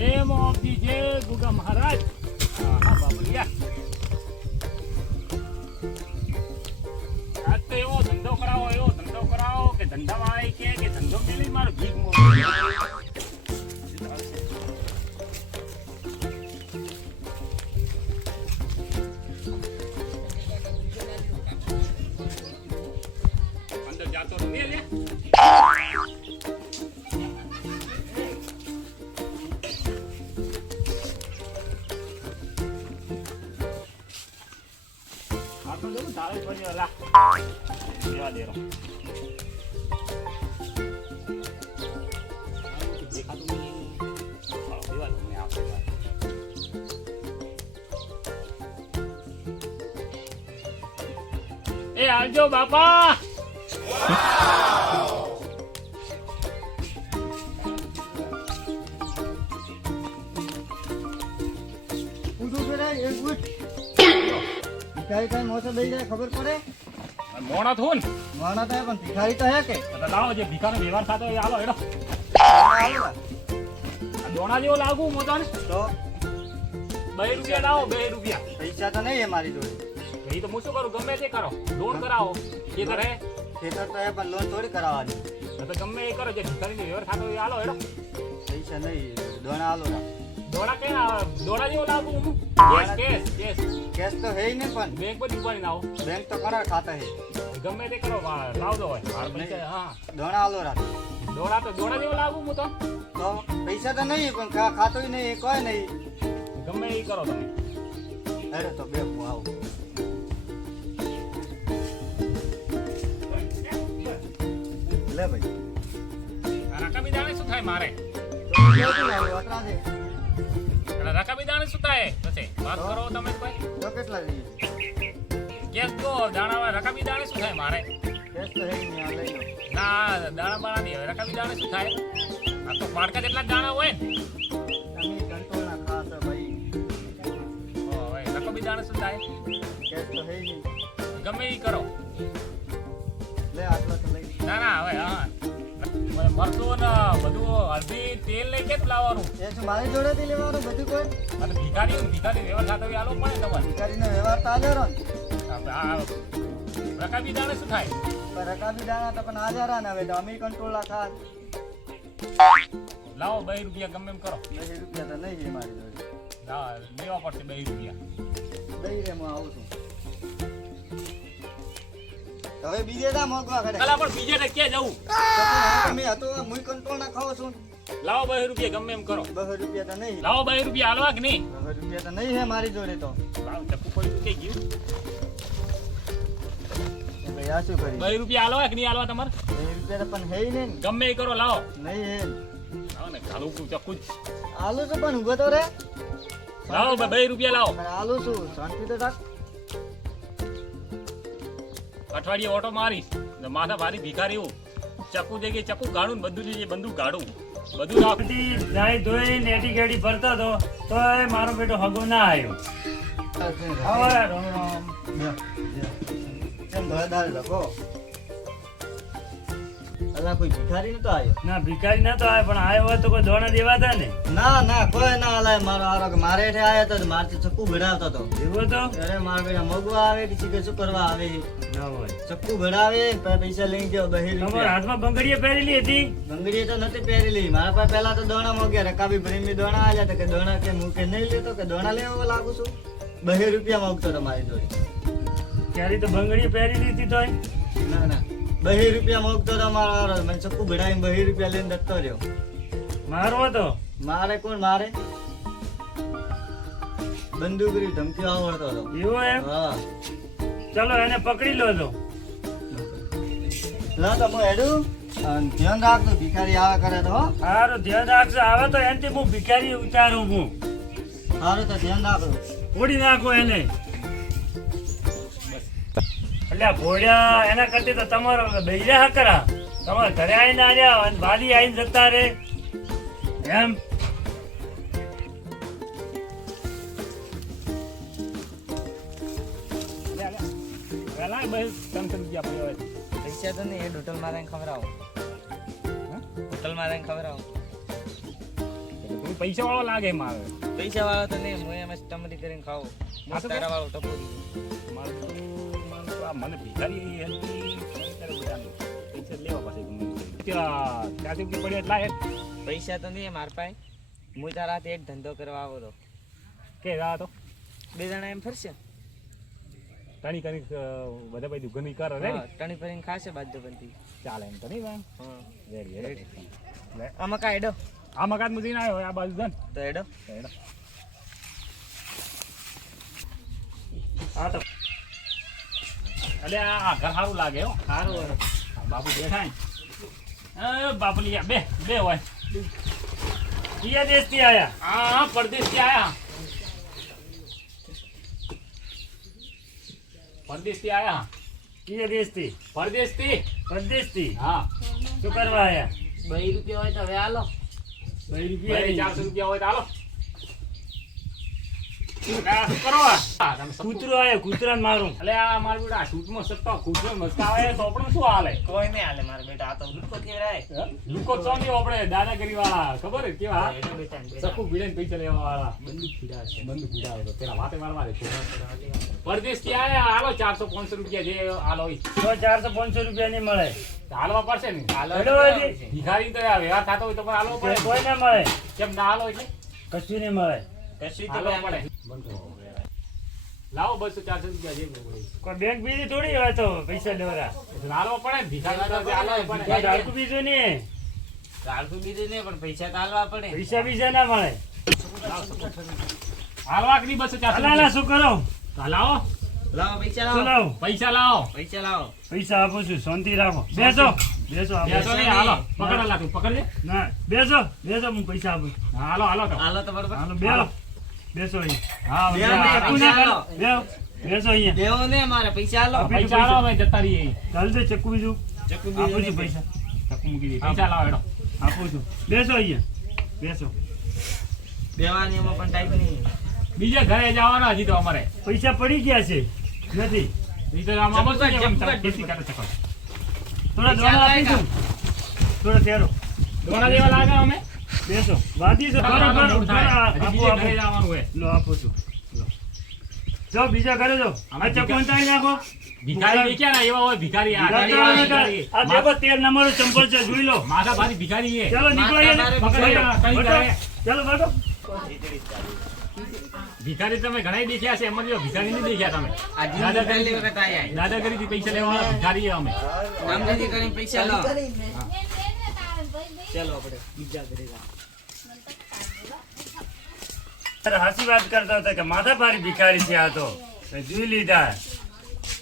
Name of the Jay Guga Maharaj. હા બાબુલિયા. આજ તો એવો ધંધો કરાવો કે ધંધાવાળા કે ધંધો મેલી મારો ભીખ મોકલો. અંદર જાતો રહે લે. તારે પડી ઓલા દેવા દેરો દેખાતું નહીં દેવા દો મને આપે એ આવજો બાપા ભિખારી મોસો દઈ જાય ખબર પડે મોણા થું ને મોણા થાય પણ ભિખારી તો હે કે લાવો જે ભિખારનો વ્યવહાર થતો એ હાલો એડો દોણા જેવો લાગુ મોટા તો 2 રૂપિયા લાવો 2 રૂપિયા પૈસા તો નહીં હે મારી જોડે એ તો હું શું કરું ગમે તે કરો લોન કરાવો એ કરે ખેતર તો હે પણ લોન થોડી કરાવવાની તો ગમે એ કરો જે ભિખારીનો વ્યવહાર થતો એ હાલો એડો પૈસા નહીં દોણા હાલો દોડા કે દોડા જેવો લાગુ હું કેસ તો હે ને પણ બેંક પર ઉપાડીને આવો બેંક તો કરાર ખાતા હે ગમે તે કરો લાવ દો હોય મારા પૈસા હા દોણા હાલો રાખ દોડા જેવો લાગુ હું તો પૈસા તો નહીં પણ ખાતોય નહીં કોઈ નહીં ગમે એ કરો તમે અરે તો બે હું આવું લે ભાઈ રકાબી દાણે શું થાય મારે રકાબી દાણે શું થાય પછી વાત કરો તમે કોઈ તો કેટલા લઈએ કેસ તો દાણા રકાબી દાણે શું થાય મારે કેસ તો હે નહીં આ લઈ લો ના દાણા બાણા નહીં રકાબી દાણે શું થાય આ તો પાડકા જેટલા દાણા હોય ને તમે કંટ્રોલ ના ખાતો ભાઈ હવે રકાબી દાણે શું થાય કેસ તો હે નહીં ગમે એ કરો લે આટલો તો લઈ ના હવે હા મરતો ને બધું હળદી તેલ લઈ કે લાવવાનું એ શું મારી જોડેથી લેવાનું બધું કોઈ અને ભિખારી વ્યવહાર થતો એ આલો પડે તમારે ભિખારીનો વ્યવહાર તો આલ્યો ને રકાબી દાણે શું થાય પણ રકાબી દાણા તો પણ આજારા ને હવે તો અમે કંટ્રોલ ના ખા લાવો 2 રૂપિયા ગમે એમ કરો 2 રૂપિયા તો નહીં છે મારી જોડે લેવા પડશે 2 રૂપિયા દઈ રે હું આવું છું હવે બીજે ના મોગવા કરે કલા પણ બીજે ક્યાં જવું તમે હતો મુઈ કંટ્રોલ ના ખાવ છું લાવો 2 રૂપિયા ગમે એમ કરો 2 રૂપિયા તો નહીં લાવો 2 રૂપિયા હાલવા કે નહીં 2 રૂપિયા તો નહીં હે મારી જોડે તો લાવો ચપ્પુ પડી કઈ ગયું ભાઈ આ શું કરી 2 રૂપિયા હાલવા કે નહીં હાલવા તમારે 2 રૂપિયા તો પણ હે ને ગમે એ કરો લાવો નહીં હે લાવો ને ખાલું ચપ્પુ જ આલુ છું પણ ઉભો તો રે લાવો 2 રૂપિયા લાવો આલુ છું શાંતિ તો રાખ અઠવાડિયે ઓટો મારીશ માથા ભારી ભિખારી હું ચપ્પુ જગ્યાએ ચપ્પુ ગાડું બધું જોઈએ બંદૂક ગાડું બધું રાખતી નાઈ ધોઈ નેટી ગેડી ફરતો હતો તો મારો બેટો હગો ના આવ્યો હવે રામ રામ કેમ ભરદાર લખો અલા કોઈ ભિખારી નતો આવ્યો ના ભિખારી નતો આવ્યો પણ આવ્યો હોય તો કોઈ દોણા દેવાતા ને ના કોઈ ના હલાય મારો આરો મારે હેઠે આવ્યો તો મારથી ચક્કુ ભરાવતો હતો એવો તો અરે મારા બેટા મગવા આવે કે શું કરવા આવે ના હોય ચક્કુ ભરાવે પૈસા લઈ ગયો 2 રૂપિયા હાથમાં બંગડીએ પહેરેલી હતી બંગડીએ તો નથી પહેરેલી મારા પાસે પહેલા તો દોણા મોગ્યા રકાબી ભરીને દોણા આલ્યા તો કે દોણા કે હું કે નહીં લેતો કે દોણા લેવા લાગુ છું 2 રૂપિયા મોગતો તો મારી જોડે ત્યારે તો બંગડીએ પહેરેલી હતી તો ના 2 રૂપિયા મોગતો તો મારો મને ચક્કુ ભરાઈને 2 રૂપિયા લઈને દત્તો રહ્યો મારો હતો મારે કોણ મારે બંદૂકરી ધમકી આવડતો હતો એવું એમ હા ચલો એને પકડી લો તો લા તો હું હેડું ધ્યાન રાખજો ભિખારી આવા કરે તો સારું ધ્યાન રાખજો આવે તો એનથી હું ભિખારી ઉતારું હું સારું તો ધ્યાન રાખજો ફોડી નાખો એને એટલે ભોળ્યા એના કરતી તો તમારો બેજા કરા તમારે ઘરે આવીને આવ્યા અને વાલી આવીને જતા રે એમ પૈસા તો નહીં હોટલ માં ખબર આવો હોટલ માં ખબર આવો તું પૈસા વાળો લાગે મારે. પૈસા વાળો તો નહીં, હું એમ જ ટમરી કરીને ખાઉં. આ તો તારા વાળો ટપોરી. મારે તો મને ભિખારી હેલ્પી કરે બધાને. પૈસા લેવા પાસે ગમે ત્યાંથી પડ્યા એટલા હેલ્પ પૈસા તો નહીં મારા પાસે. હું તારા હાથે એક ધંધો કરવા આવો તો કે રા તો 2 જણા એમ ફરશે. ટણી કણી બધા ભાઈ દુકાની કરે રે હા, ટણી ફરીને ખાશે બાજુ બનતી. ચાલે એમ તો નહીં ભાઈ. હા, વેરી વેરી આમાં કાંઈ એડો આ મકાન મુજી ના આવ્યો આ બાજુ જન તો એડો. હા તો અલે આ ઘર સારું લાગે હો. સારું આ બાપુ બેઠા ને એ બાપુલિયા બે બે હોય કિયા દેશથી આયા? હા પરદેશથી આયા પરદેશથી આયા કિયા દેશથી? પરદેશથી પરદેશથી? હા શું કરવા આયા? 2 રૂપિયા હોય તો હવે હાલો. 2 ભાઈ રૂપિયા 400 રૂપિયા હોય તો હાલો આ શું કરો આ? તમે સપનું- કૂતરો આયો, કૂતરાને મારું. અલે આ મારું બેટા સૂટમાં સત્તા કૂતરો મસ્કા આવે તો આપણે શું હાલે કોઈ નહીં હાલે મારા બેટા. આ તો લુકો કેવરાય. લુકો ચોંગ્યો આપણે દાદાગીરી વાળા ખબર હે કેવા એડો બેટા ને બેટા. સપુ ભીડે પૈસા લેવા વાળા બંદૂક ફીડા છે. બંધ ભીડા તો તેના વાતે મારવા દે પરદેશ થી આયા હાલો 400-500 રૂપિયા જે હાલો ઈ. તો 400-500 રૂપિયા નહીં મળે. હાલવા પડશે ને હાલો એડો એટલે હજી. ભિખારી તો આ વ્યવહાર થતો હોય તો પણ હાલવો કોઈ પડે કોઈ ના મળે, કેમ ના હાલો એટલે કશું નહીં મળે. કશું તો હાલવો ભાઈ પડે બંધ કરો. લાવો 200-400 રૂપિયા જે કોઈ બેંક બીજી થોડી હોય તો પૈસા લેવરા. હાલવો પડે ને ભિખારી તો હાલવો કોઈ પડે ડાળખું બીજું નહીં, ચાલતું બીજું નહીં પણ પૈસા તો હાલવા પડે. પૈસા બીજા ના મળે. હાલવા કે નહીં 200-400 અલા શું કરો? લાવો લાવો પૈસા શું લાવો. લાવું? પૈસા લાવો પૈસા લાવો. પૈસા આપું છું, શાંતિ રાખો. બેસો બેસો આપો. બેસો નહીં હાલો પકડ લા તું પકડજે ના બેસો બેસો, હું પૈસા આપું છું. હા, હાલો હાલો તો હાલો તો બરોબર. હાલો બેસો બેસો અહીંયા. હા બે બેસો. મિનિટ. ચક્કુ ના કરો. બેસો બેસો અહીંયા. દેવો ને મારે પૈસા હાલો. આપી. પૈસા લાવો ભાઈ જતા રહીએ ચાલ દે ચક્કુ બીજું ચક્કુ આપું બીજું છું નહીં. પૈસા ચક્કુ મૂકી દે પૈસા લાવો હેડો આપું છું. બેસો અહીંયા બેસો. દેવાની એમાં પણ ટાઈપ નહીં. બીજે ઘરે જવાના હજી તો અમારે પૈસા પડી ગયા છે નથી. ઈ તો આમ આમ જ જમવા, એમ જમવા. ખેતી કરે છે થોડા દોણા આપી દઉં, થોડા તેરો. દોણા દેવા લાગે અમે બેસો વાદી છે. બરો, બરો, બરો. હજી બીજે આપો, ઘરે આપો. જવાનું હોય લો આપું છું. લો. જાઓ બીજા ઘરે જાઓ. આ ચક્કુ ઉતારી નાખો. ભિખારી દેખ્યા ને એવા હોય ભિખારી આ ભિખારી. આ દેખો 13 નંબરનો ચંપલ છે, જોઈ લો. માથા ભારી ભિખારી એ ચાલો નીકળો અહીંયા. માથા ભારે બટો, ચાલો બટો. ભિખારી તમે ઘણા દેખ્યા છે એમાં જો ભિખારી નહીં દેખ્યા તમે આ જીવન પહેલી વખત આયા. દાદાગીરીથી પૈસા લેવા વાળા ભિખારી એ અમે કામધંધી કરીને પૈસા લો. ચાલો આપણે બીજા ઘરે જાઓ. અરે હાસી વાત કરતા હતા કે માથા ભારી ભિખારી છે આ તો. મેં જોઈ લીધા.